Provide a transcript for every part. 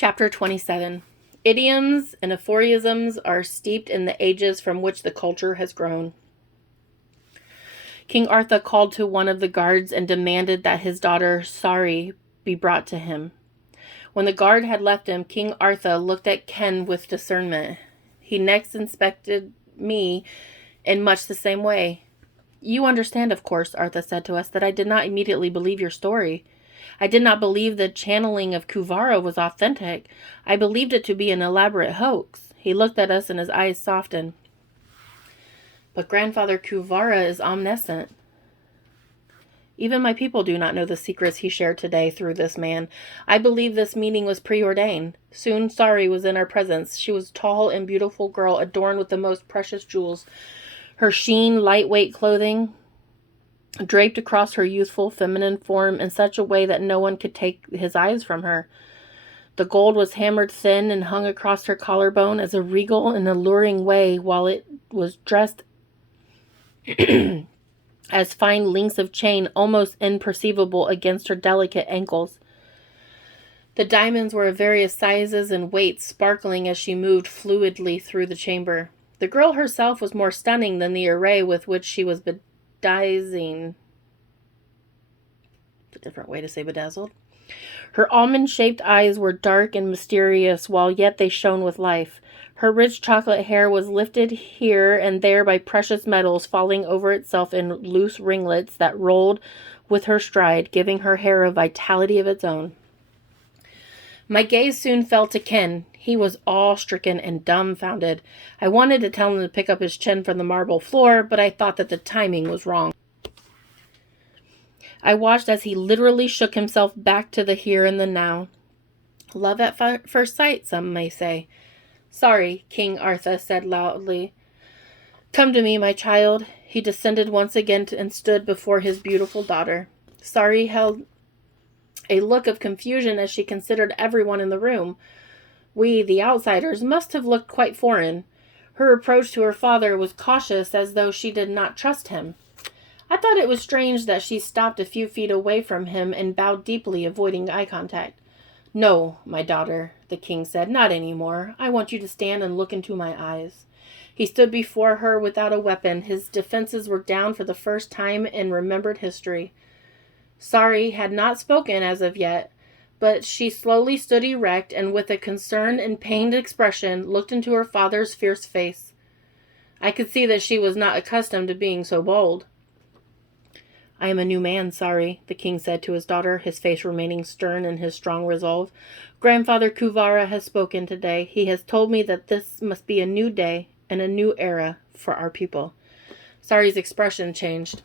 Chapter 27. Idioms and aphorisms are steeped in the ages from which the culture has grown. King Arthur called to one of the guards and demanded that his daughter Sari be brought to him. When the guard had left him, King Arthur looked at Ken with discernment. He next inspected me in much the same way. "You understand, of course," Arthur said to us, "that I did not immediately believe your story. I did not believe the channeling of Kuvara was authentic. I believed it to be an elaborate hoax." He looked at us and his eyes softened. "But Grandfather Kuvara is omniscient. Even my people do not know the secrets he shared today through this man. I believe this meeting was preordained. Soon Sari was in our presence. She was a tall and beautiful girl, adorned with the most precious jewels. Her sheen, lightweight clothing draped across her youthful, feminine form in such a way that no one could take his eyes from her. The gold was hammered thin and hung across her collarbone as a regal and alluring way, while it was dressed as fine links of chain, almost imperceivable against her delicate ankles. The diamonds were of various sizes and weights, sparkling as she moved fluidly through the chamber. The girl herself was more stunning than the array with which she was bedizened. It's a different way to say bedazzled. Her almond-shaped eyes were dark and mysterious, while yet they shone with life. Her rich chocolate hair was lifted here and there by precious metals, falling over itself in loose ringlets that rolled with her stride, giving her hair a vitality of its own. My gaze soon fell to Ken. He was awe-stricken and dumbfounded. I wanted to tell him to pick up his chin from the marble floor, but I thought that the timing was wrong. I watched as he literally shook himself back to the here and the now. Love at first sight, some may say. "Sorry," King Arthur said loudly. "Come to me, my child." He descended once again and stood before his beautiful daughter. Sari held a look of confusion as she considered everyone in the room. We, the outsiders, must have looked quite foreign. Her approach to her father was cautious, as though she did not trust him. I thought it was strange that she stopped a few feet away from him and bowed deeply, avoiding eye contact. "No, my daughter," the king said, "not any more. I want you to stand and look into my eyes." He stood before her without a weapon. His defenses were down for the first time in remembered history. Sari had not spoken as of yet, but she slowly stood erect and with a concerned and pained expression looked into her father's fierce face. I could see that she was not accustomed to being so bold. "I am a new man, Sari," the king said to his daughter, his face remaining stern in his strong resolve. "Grandfather Kuvara has spoken today. He has told me that this must be a new day and a new era for our people." Sari's expression changed.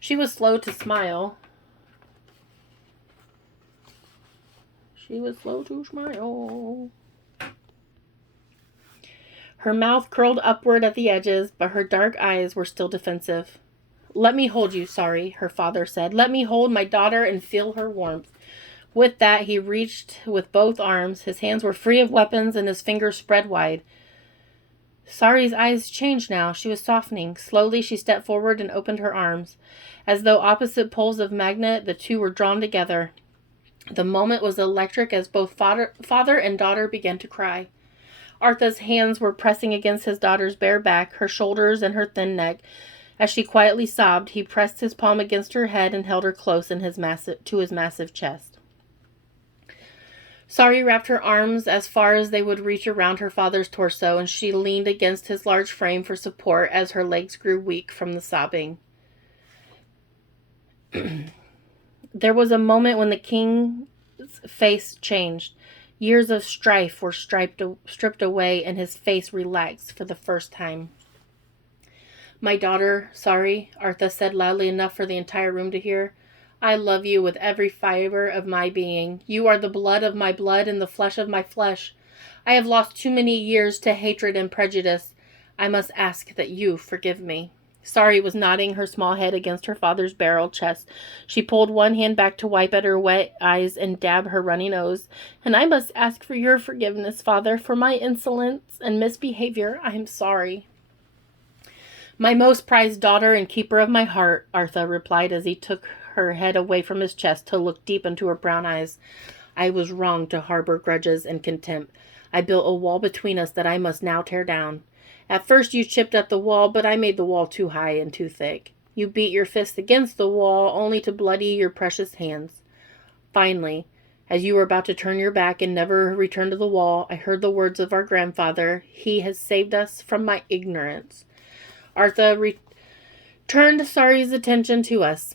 She was slow to smile. Her mouth curled upward at the edges, but her dark eyes were still defensive. "Let me hold you, Sari," her father said. "Let me hold my daughter and feel her warmth." With that, he reached with both arms. His hands were free of weapons and his fingers spread wide. Sari's eyes changed now. She was softening. Slowly, she stepped forward and opened her arms. As though opposite poles of magnet, the two were drawn together. The moment was electric as both father and daughter began to cry. Arthur's hands were pressing against his daughter's bare back, her shoulders, and her thin neck. As she quietly sobbed, he pressed his palm against her head and held her close to his massive chest. Sari wrapped her arms as far as they would reach around her father's torso, and she leaned against his large frame for support as her legs grew weak from the sobbing. There was a moment when the king's face changed. Years of strife were stripped away, and his face relaxed for the first time. "My daughter, Sari," Arthur said loudly enough for the entire room to hear, "I love you with every fiber of my being. You are the blood of my blood and the flesh of my flesh. I have lost too many years to hatred and prejudice. I must ask that you forgive me." Sari was nodding her small head against her father's barrel chest. She pulled one hand back to wipe at her wet eyes and dab her runny nose. "And I must ask for your forgiveness, Father, for my insolence and misbehavior. I am sorry." "My most prized daughter and keeper of my heart," Arthur replied as he took her head away from his chest to look deep into her brown eyes. I was wrong to harbor grudges and contempt. I built a wall between us that I must now tear down. At first you chipped at the wall, but I made the wall too high and too thick. You beat your fist against the wall, only to bloody your precious hands. Finally, as you were about to turn your back and never return to the wall, I heard the words of our grandfather. He has saved us from my ignorance. Artha turned Sari's attention to us.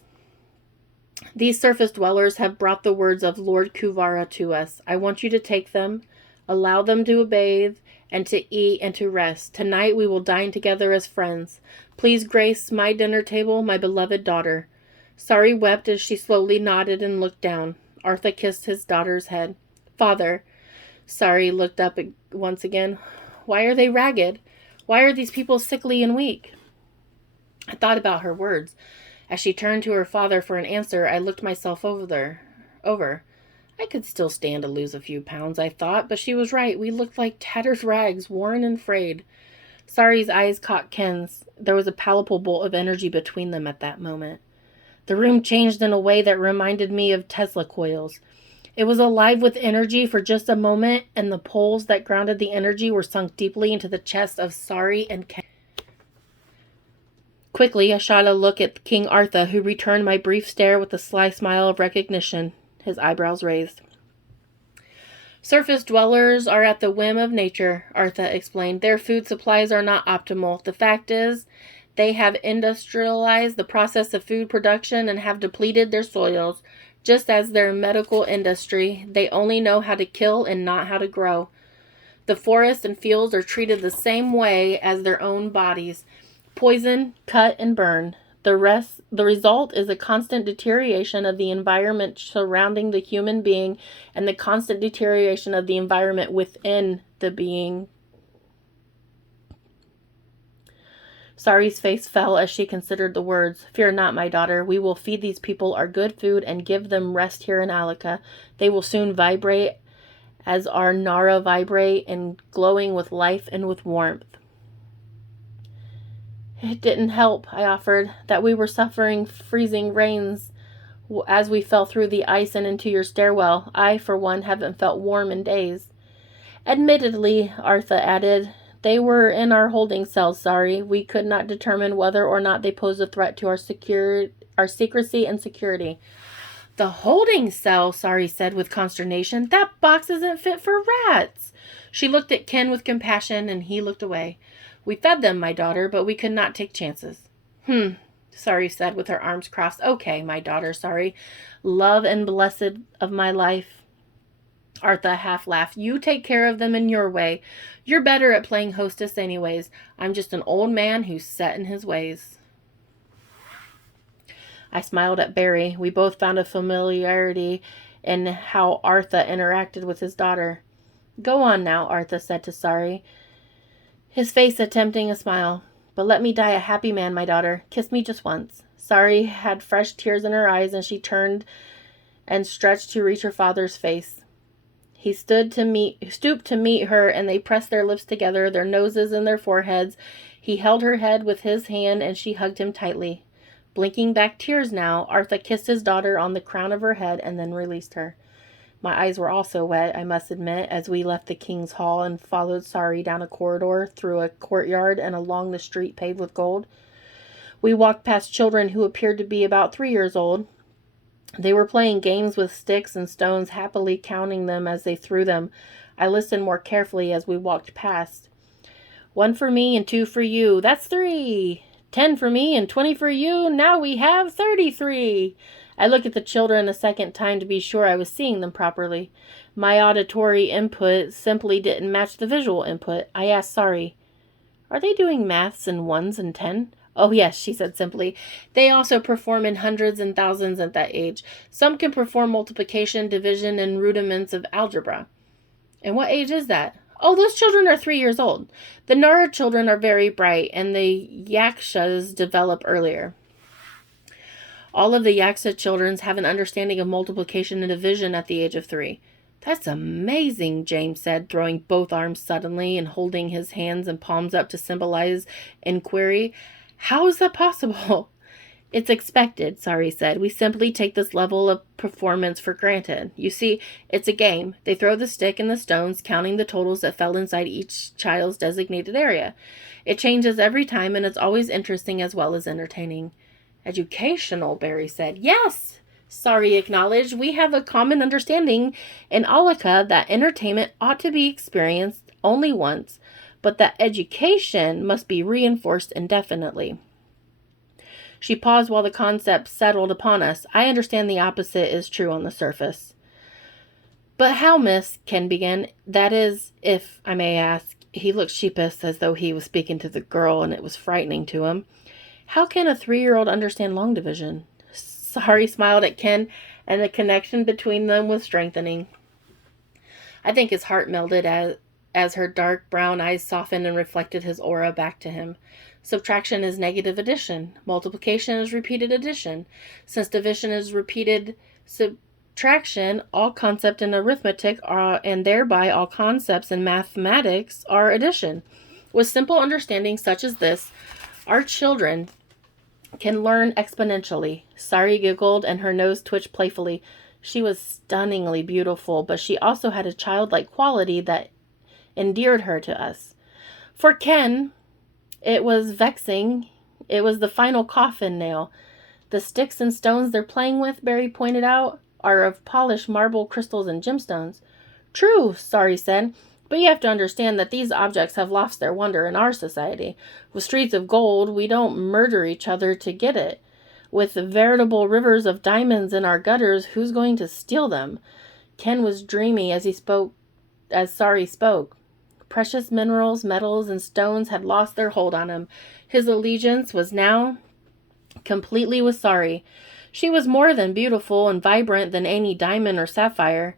These surface dwellers have brought the words of Lord Kuvara to us. I want you to take them, allow them to bathe, and to eat and to rest. Tonight we will dine together as friends. Please grace my dinner table, my beloved daughter. Sari wept as she slowly nodded and looked down. Artha kissed his daughter's head. Father, Sari looked up once again. Why are they ragged? Why are these people sickly and weak? I thought about her words. As she turned to her father for an answer, I looked myself over. I could still stand to lose a few pounds, I thought, but she was right. We looked like tattered rags, worn and frayed. Sari's eyes caught Ken's. There was a palpable bolt of energy between them at that moment. The room changed in a way that reminded me of Tesla coils. It was alive with energy for just a moment, and the poles that grounded the energy were sunk deeply into the chest of Sari and Ken. Quickly, I shot a look at King Artha, who returned my brief stare with a sly smile of recognition, his eyebrows raised. Surface dwellers are at the whim of nature, Artha explained. Their food supplies are not optimal. The fact is, they have industrialized the process of food production and have depleted their soils. Just as their medical industry, they only know how to kill and not how to grow. The forests and fields are treated the same way as their own bodies. Poison, cut, and burn. The result is a constant deterioration of the environment surrounding the human being and the constant deterioration of the environment within the being. Sari's face fell as she considered the words. Fear not, my daughter. We will feed these people our good food and give them rest here in Alaka. They will soon vibrate as our Nara vibrate, and glowing with life and with warmth. It didn't help, I offered, that we were suffering freezing rains as we fell through the ice and into your stairwell. I, for one, haven't felt warm in days. Admittedly, Artha added, they were in our holding cells, Sari. We could not determine whether or not they posed a threat to our secrecy and security. The holding cell, Sari said with consternation. That box isn't fit for rats. She looked at Ken with compassion, and he looked away. We fed them, my daughter, but we could not take chances. Sari said with her arms crossed. Okay, my daughter, Sari. Love and blessed of my life. Artha half laughed. You take care of them in your way. You're better at playing hostess anyways. I'm just an old man who's set in his ways. I smiled at Barry. We both found a familiarity in how Artha interacted with his daughter. Go on now, Artha said to Sari, his face attempting a smile. But let me die a happy man, my daughter. Kiss me just once. Sari had fresh tears in her eyes, and she turned and stretched to reach her father's face. He stooped to meet her, and they pressed their lips together, their noses and their foreheads. He held her head with his hand, and she hugged him tightly. Blinking back tears now, Artha kissed his daughter on the crown of her head and then released her. My eyes were also wet, I must admit, as we left the king's hall and followed Sari down a corridor, through a courtyard, and along the street paved with gold. We walked past children who appeared to be about 3 years old. They were playing games with sticks and stones, happily counting them as they threw them. I listened more carefully as we walked past. 1 for me and 2 for you. That's 3. 10 for me and 20 for you. Now we have 33. I looked at the children a second time to be sure I was seeing them properly. My auditory input simply didn't match the visual input. I asked Sari, are they doing maths in 1s and 10? Oh, yes, she said simply. They also perform in hundreds and thousands at that age. Some can perform multiplication, division, and rudiments of algebra. And what age is that? Oh, those children are 3 years old. The Nara children are very bright, and the Yakshas develop earlier. All of the Yaksha children have an understanding of multiplication and division at the age of 3. That's amazing, James said, throwing both arms suddenly and holding his hands and palms up to symbolize inquiry. How is that possible? It's expected, Sari said. We simply take this level of performance for granted. You see, it's a game. They throw the stick and the stones, counting the totals that fell inside each child's designated area. It changes every time, and it's always interesting as well as entertaining. Educational, Barry said. Yes, Sari acknowledged. We have a common understanding in Alaka that entertainment ought to be experienced only once, but that education must be reinforced indefinitely. She paused while the concept settled upon us. I understand the opposite is true on the surface. But how, miss? Ken began. That is, if I may ask. He looked sheepish as though he was speaking to the girl and it was frightening to him. How can a 3-year-old understand long division? Sari smiled at Ken, and the connection between them was strengthening. I think his heart melted as her dark brown eyes softened and reflected his aura back to him. Subtraction is negative addition. Multiplication is repeated addition. Since division is repeated subtraction, all concepts in arithmetic are, and thereby all concepts in mathematics are addition. With simple understanding such as this, our children can learn exponentially. Sari giggled and her nose twitched playfully. She was stunningly beautiful, but she also had a childlike quality that endeared her to us. For Ken, it was vexing. It was the final coffin nail. The sticks and stones they're playing with, Barry pointed out, are of polished marble, crystals, and gemstones. True, Sari said, but you have to understand that these objects have lost their wonder in our society. With streets of gold, we don't murder each other to get it. With veritable rivers of diamonds in our gutters, who's going to steal them? Ken was dreamy as Sari spoke. Precious minerals, metals, and stones had lost their hold on him. His allegiance was now completely with Sari. She was more than beautiful and vibrant than any diamond or sapphire.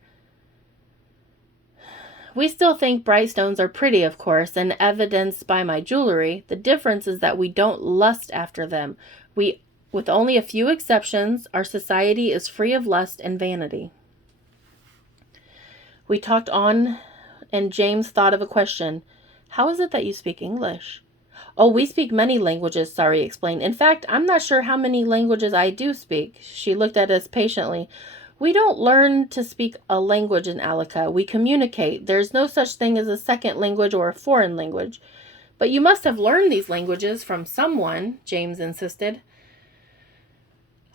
We still think bright stones are pretty, of course, and evidenced by my jewelry. The difference is that we don't lust after them. With only a few exceptions, our society is free of lust and vanity. We talked on, and James thought of a question. How is it that you speak English? Oh, we speak many languages, Sari explained. In fact, I'm not sure how many languages I do speak. She looked at us patiently. We don't learn to speak a language in Alaka. We communicate. There's no such thing as a second language or a foreign language. But you must have learned these languages from someone, James insisted.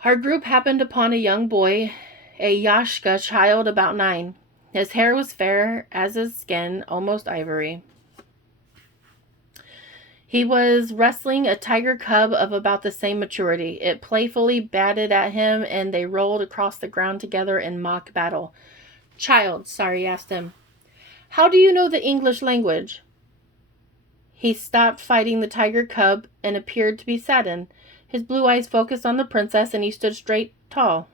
Our group happened upon a young boy, a Yashka child about 9. His hair was fair as his skin, almost ivory. He was wrestling a tiger cub of about the same maturity. It playfully batted at him, and they rolled across the ground together in mock battle. Child, Sari asked him, how do you know the English language? He stopped fighting the tiger cub and appeared to be saddened. His blue eyes focused on the princess, and he stood straight tall.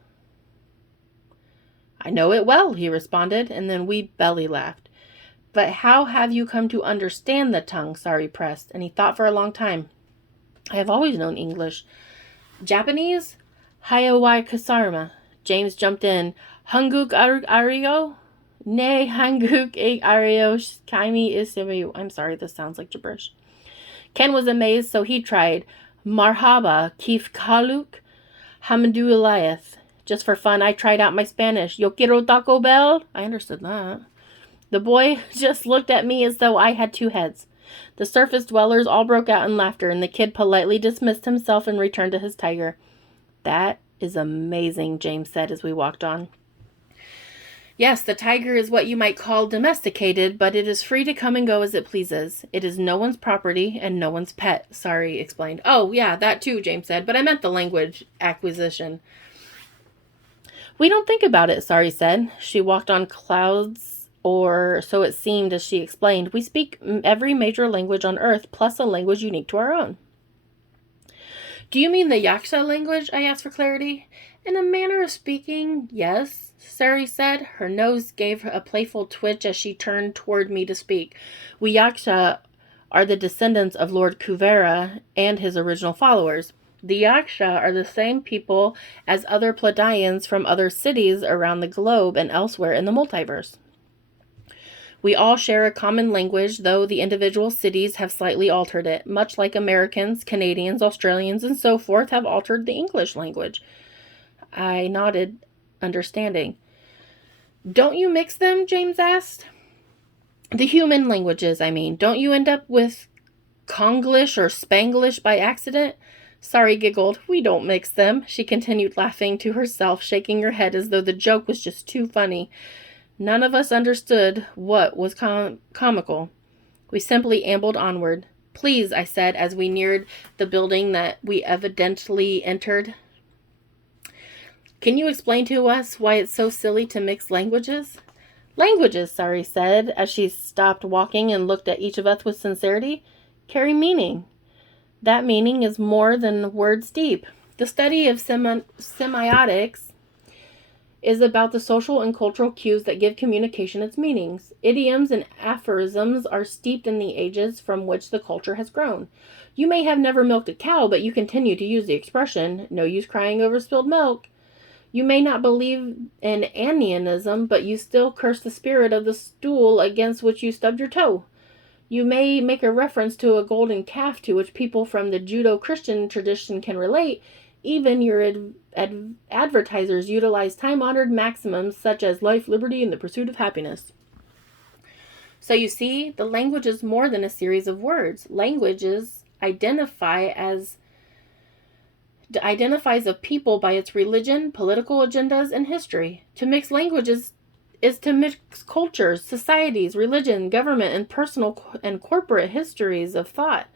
I know it well, he responded, and then we belly laughed. But how have you come to understand the tongue? Sari pressed, and he thought for a long time. I have always known English. Japanese? Hayawai kasarma. James jumped in. Hanguk ario? Ne hanguk ario kaimi isimu. I'm sorry, this sounds like gibberish. Ken was amazed, so he tried. Marhaba, kif kaluk, hamdulilath. Just for fun, I tried out my Spanish. Yo quiero Taco Bell? I understood that. The boy just looked at me as though I had 2 heads. The surface dwellers all broke out in laughter, and the kid politely dismissed himself and returned to his tiger. That is amazing, James said as we walked on. Yes, the tiger is what you might call domesticated, but it is free to come and go as it pleases. It is no one's property and no one's pet, Sari explained. Oh, yeah, that too, James said, but I meant the language acquisition. We don't think about it, Sari said. She walked on clouds, or so it seemed as she explained. We speak every major language on earth, plus a language unique to our own. Do you mean the Yaksha language? I asked for clarity. In a manner of speaking, yes, Sari said. Her nose gave a playful twitch as she turned toward me to speak. We Yaksha are the descendants of Lord Kuvera and his original followers. The Yaksha are the same people as other Pleiadians from other cities around the globe and elsewhere in the multiverse. We all share a common language, though the individual cities have slightly altered it, much like Americans, Canadians, Australians, and so forth have altered the English language. I nodded, understanding. Don't you mix them? James asked. The human languages, I mean. Don't you end up with Konglish or Spanglish by accident? Sari giggled. We don't mix them, she continued, laughing to herself, shaking her head as though the joke was just too funny. None of us understood what was comical. We simply ambled onward. Please, I said as we neared the building that we evidently entered. Can you explain to us why it's so silly to mix languages? Languages, Sari said, as she stopped walking and looked at each of us with sincerity, carry meaning. That meaning is more than words deep. The study of semiotics is about the social and cultural cues that give communication its meanings. Idioms and aphorisms are steeped in the ages from which the culture has grown. You may have never milked a cow, but you continue to use the expression, no use crying over spilled milk. You may not believe in Annianism, but you still curse the spirit of the stool against which you stubbed your toe. You may make a reference to a golden calf to which people from the Judo-Christian tradition can relate. Even your advertisers utilize time-honored maxims such as life, liberty, and the pursuit of happiness. So you see, the language is more than a series of words. Languages identifies a people by its religion, political agendas, and history. To mix languages is to mix cultures, societies, religion, government, and personal and corporate histories of thought.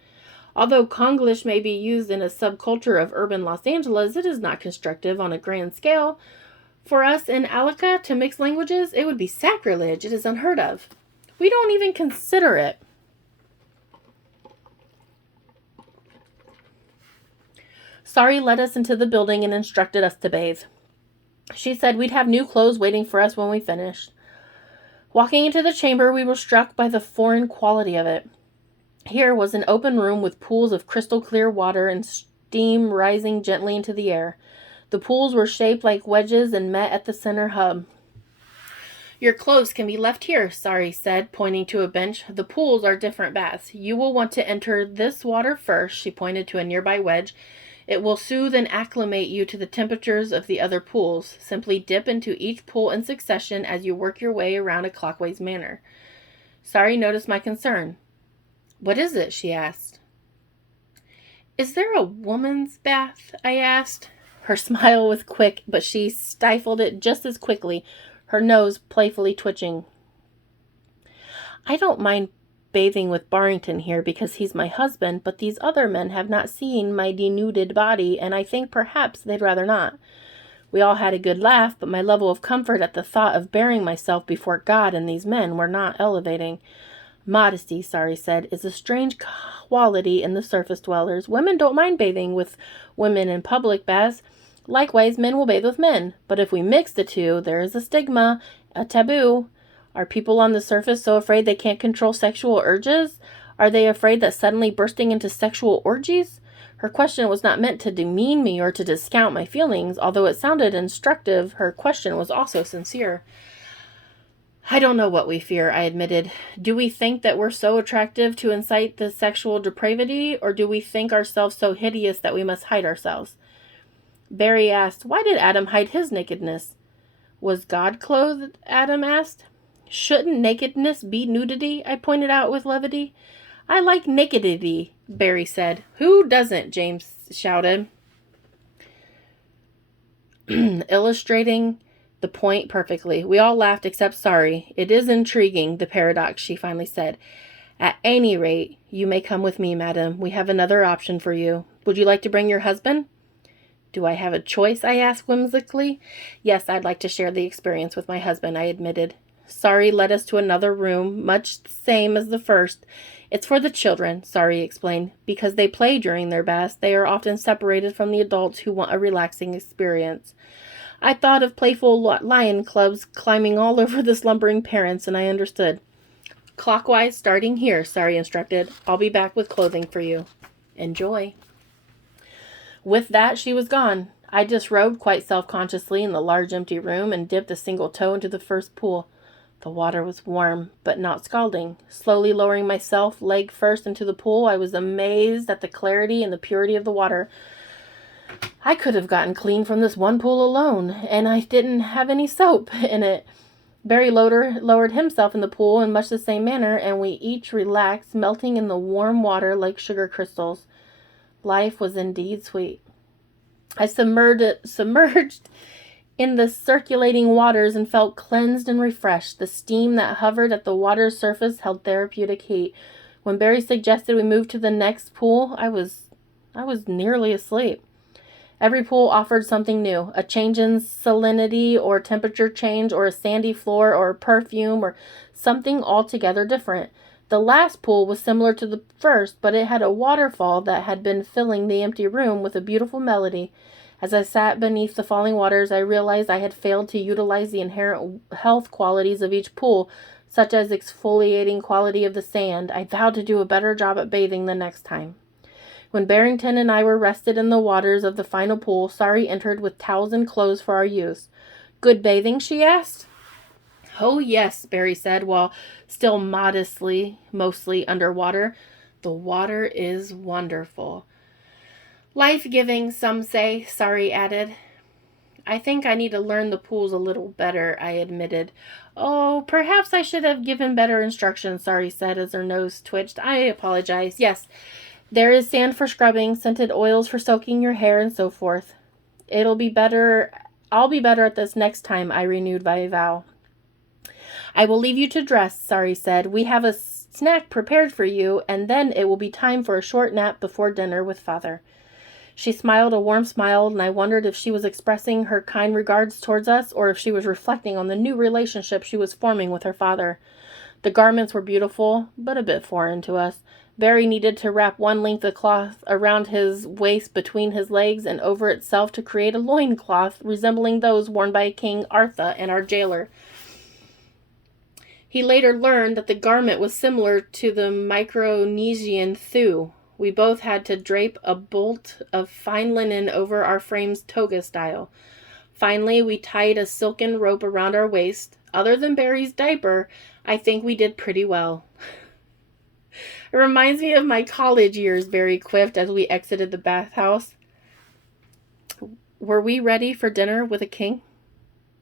Although Konglish may be used in a subculture of urban Los Angeles, it is not constructive on a grand scale. For us in Alaka to mix languages, it would be sacrilege. It is unheard of. We don't even consider it. Sari led us into the building and instructed us to bathe. She said we'd have new clothes waiting for us when we finished. Walking into the chamber, we were struck by the foreign quality of it. Here was an open room with pools of crystal clear water and steam rising gently into the air. The pools were shaped like wedges and met at the center hub. Your clothes can be left here, Sari said, pointing to a bench. The pools are different baths. You will want to enter this water first, she pointed to a nearby wedge. It will soothe and acclimate you to the temperatures of the other pools. Simply dip into each pool in succession as you work your way around a clockwise manner. Sari noticed my concern. What is it? She asked. Is there a woman's bath? I asked. Her smile was quick, but she stifled it just as quickly, her nose playfully twitching. I don't mind bathing with Barrington here because he's my husband, but these other men have not seen my denuded body, and I think perhaps they'd rather not. We all had a good laugh, but my level of comfort at the thought of bearing myself before God and these men were not elevating. Modesty, Sari said, is a strange quality in the surface dwellers. Women don't mind bathing with women in public baths. Likewise, men will bathe with men. But if we mix the two, there is a stigma, a taboo. Are people on the surface so afraid they can't control sexual urges? Are they afraid that suddenly bursting into sexual orgies? Her question was not meant to demean me or to discount my feelings. Although it sounded instructive, her question was also sincere. I don't know what we fear, I admitted. Do we think that we're so attractive to incite the sexual depravity, or do we think ourselves so hideous that we must hide ourselves? Barry asked, why did Adam hide his nakedness? Was God clothed? Adam asked. Shouldn't nakedness be nudity? I pointed out with levity. I like nakedity, Barry said. Who doesn't? James shouted, illustrating the point perfectly. We all laughed except Sari. It is intriguing, the paradox, she finally said. At any rate, you may come with me, madam. We have another option for you. Would you like to bring your husband? Do I have a choice? I asked whimsically. Yes, I'd like to share the experience with my husband, I admitted. Sari led us to another room, much the same as the first. It's for the children, Sari explained. Because they play during their baths, they are often separated from the adults who want a relaxing experience. I thought of playful lion cubs climbing all over the slumbering parents, and I understood. Clockwise, starting here, Sari instructed. I'll be back with clothing for you. Enjoy. With that, she was gone. I disrobed quite self-consciously in the large empty room and dipped a single toe into the first pool. The water was warm, but not scalding. Slowly lowering myself, leg first, into the pool, I was amazed at the clarity and the purity of the water. I could have gotten clean from this one pool alone, and I didn't have any soap in it. Barry lowered himself in the pool in much the same manner, and we each relaxed, melting in the warm water like sugar crystals. Life was indeed sweet. I submerged in the circulating waters and felt cleansed and refreshed. The steam that hovered at the water's surface held therapeutic heat. When Barry suggested we move to the next pool, I was nearly asleep. Every pool offered something new, a change in salinity or temperature change or a sandy floor or perfume or something altogether different. The last pool was similar to the first, but it had a waterfall that had been filling the empty room with a beautiful melody. As I sat beneath the falling waters, I realized I had failed to utilize the inherent health qualities of each pool, such as exfoliating quality of the sand. I vowed to do a better job at bathing the next time. When Barrington and I were rested in the waters of the final pool, Sari entered with towels and clothes for our use. Good bathing? She asked. Oh, yes, Barry said, while still mostly underwater. The water is wonderful. Life-giving, some say, Sari added. I think I need to learn the pools a little better, I admitted. Oh, perhaps I should have given better instructions, Sari said as her nose twitched. I apologize. Yes, there is sand for scrubbing, scented oils for soaking your hair, and so forth. I'll be better at this next time, I renewed my vow. I will leave you to dress, Sari said. We have a snack prepared for you, and then it will be time for a short nap before dinner with Father. She smiled a warm smile, and I wondered if she was expressing her kind regards towards us or if she was reflecting on the new relationship she was forming with her father. The garments were beautiful, but a bit foreign to us. Barry needed to wrap one length of cloth around his waist between his legs and over itself to create a loincloth resembling those worn by King Arthur and our jailer. He later learned that the garment was similar to the Micronesian thew. We both had to drape a bolt of fine linen over our frames toga style. Finally, we tied a silken rope around our waist. Other than Barry's diaper, I think we did pretty well. It reminds me of my college years, Barry quipped as we exited the bathhouse. Were we ready for dinner with a king?